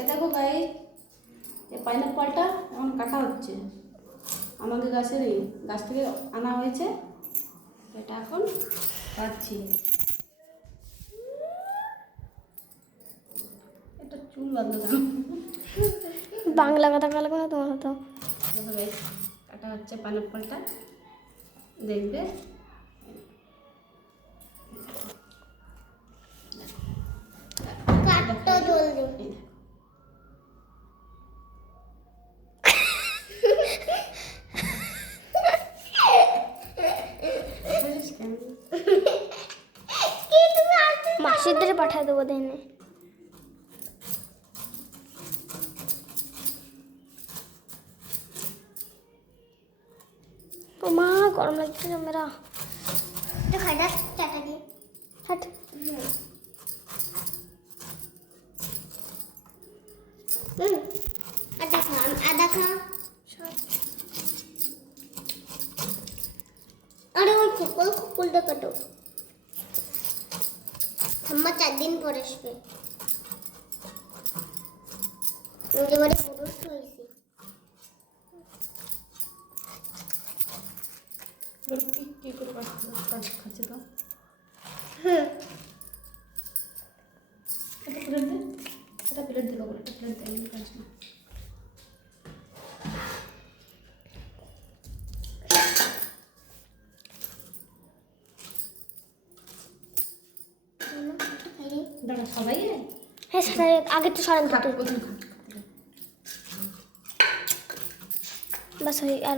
এ দেখো গাইস, এই পাইনাপলটা এখন কাটা হচ্ছে। আমাদের গাছ থেকে আনা হয়েছে, এটা এখন কাটছি। এটা চুল বাঁধলো কেন? বাংলা কথা বলা কোনো তোমার হতো। দেখো গাইস, কাটা হচ্ছে পাইনাপলটা, দেখবে। কাটটা জলদি। মাসিদের পাঠায় দেবো দিনে। তো মা গরম লাগছে না মেরা। তো খাইদা চাটা দিয়ে হাট। আদা খা। अरे वो खुकुल दे कटो अम्मा 4 दिन পরে আসবে এবারে পুরো হইছে কি করে খাচ্ছে তো। এটা প্লেট দিল বলে, এটা প্লেট দেয়নি কাজ না। দাঁড়া সবাই হ্যাঁ স্যার আগে তো সরান খাক, তো ওখানে খাক। বাস হই আর